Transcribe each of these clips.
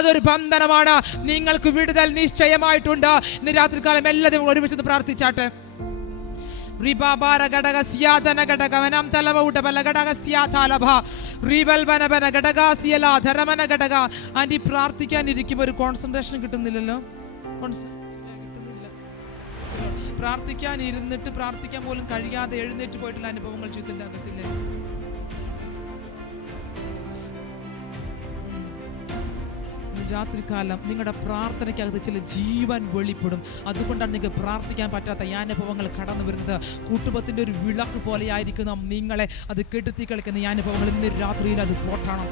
അതൊരു ബന്ധനമാണ്. നിങ്ങൾക്ക് വിടുതൽ നിശ്ചയമായിട്ടുണ്ട്. ഇന്ന് രാത്രികാലം എല്ലാവരും ഒരുമിച്ച് പ്രാർത്ഥിച്ചാട്ടെ. ആന്റി പ്രാർത്ഥിക്കാനിരിക്കുമ്പോൾ ഒരു കോൺസെൻട്രേഷൻ കിട്ടുന്നില്ലല്ലോ. പ്രാർത്ഥിക്കാൻ ഇരുന്നിട്ട് പ്രാർത്ഥിക്കാൻ പോലും കഴിയാതെ എഴുന്നേറ്റ് പോയിട്ടുള്ള അനുഭവങ്ങൾ ജീവിതത്തിന്റെ അകത്തില്ലേ? രാത്രികാലം നിങ്ങളുടെ പ്രാർത്ഥനയ്ക്കകത്ത് ചില ജീവൻ വെളിപ്പെടും. അതുകൊണ്ടാണ് നിങ്ങൾക്ക് പ്രാർത്ഥിക്കാൻ പറ്റാത്ത ഈ അനുഭവങ്ങൾ കടന്നു വരുന്നത്. കുടുംബത്തിൻ്റെ ഒരു വിളക്ക് പോലെ ആയിരിക്കുന്ന നിങ്ങളെ അത് കെടുത്തി കളിക്കുന്ന ഈ അനുഭവങ്ങൾ ഇന്ന് രാത്രിയിൽ അത് പോട്ടാണ്.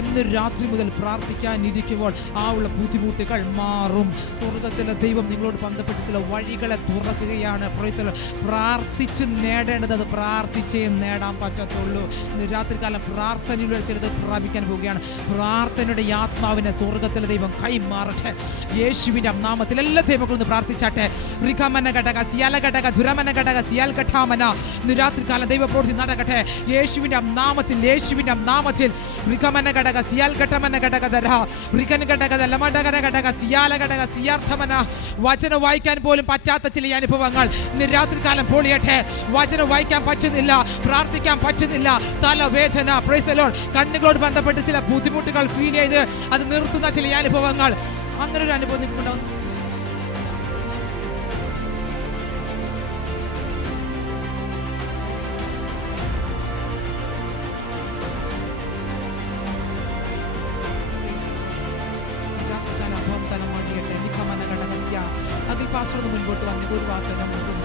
ഇന്ന് രാത്രി മുതൽ പ്രാർത്ഥിക്കാനിരിക്കുമ്പോൾ ആ ഉള്ള ബുദ്ധിമുട്ടുകൾ മാറും. സ്വർഗത്തിലെ ദൈവം നിങ്ങളോട് ബന്ധപ്പെട്ട് ചില വഴികളെ തുറക്കുകയാണ്. പ്രാർത്ഥിച്ച് നേടേണ്ടത് അത് പ്രാർത്ഥിച്ചേ നേടാൻ പറ്റത്തുള്ളൂ. ഇന്ന് രാത്രികാലം പ്രാർത്ഥനയിലൂടെ ചിലത് പ്രാപിക്കാൻ പോവുകയാണ്. പ്രാർത്ഥനയുടെ ആത്മാവിനെ സ്വർഗത്തിലെ ദൈവം കൈമാറട്ടെ യേശുവിന്റെ നാമത്തിൽ. എല്ലാ ദൈവങ്ങളും പ്രാർത്ഥിച്ചാട്ടെ. ഇന്ന് രാത്രികാലം ദൈവ പ്രവൃത്തി നടക്കട്ടെ യേശുവിന്റെ നാമത്തിൽ. യേശുവിന്റെ നാമത്തിൽ വചനം വായിക്കാൻ പോലും പറ്റാത്ത ചില അനുഭവങ്ങൾ ഇന്ന് രാത്രികാലം പൊളിയട്ടെ. വചനം വായിക്കാൻ പറ്റുന്നില്ല, പ്രാർത്ഥിക്കാൻ പറ്റുന്നില്ല, തലവേദന, കണ്ണുകളോട് ബന്ധപ്പെട്ട് ചില ബുദ്ധിമുട്ടുകൾ ഫീൽ ചെയ്ത് അത് നിർത്തുന്ന ചില അനുഭവങ്ങൾ. അങ്ങനെ ഒരു അനുഭവം നിങ്ങൾക്കുണ്ടാവും. അഖിൽ പാസ്റ്റർ മുൻപോട്ട് വന്ന് ഒരു വാക്ക്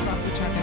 പ്രാർത്ഥിച്ചാട്ടെ.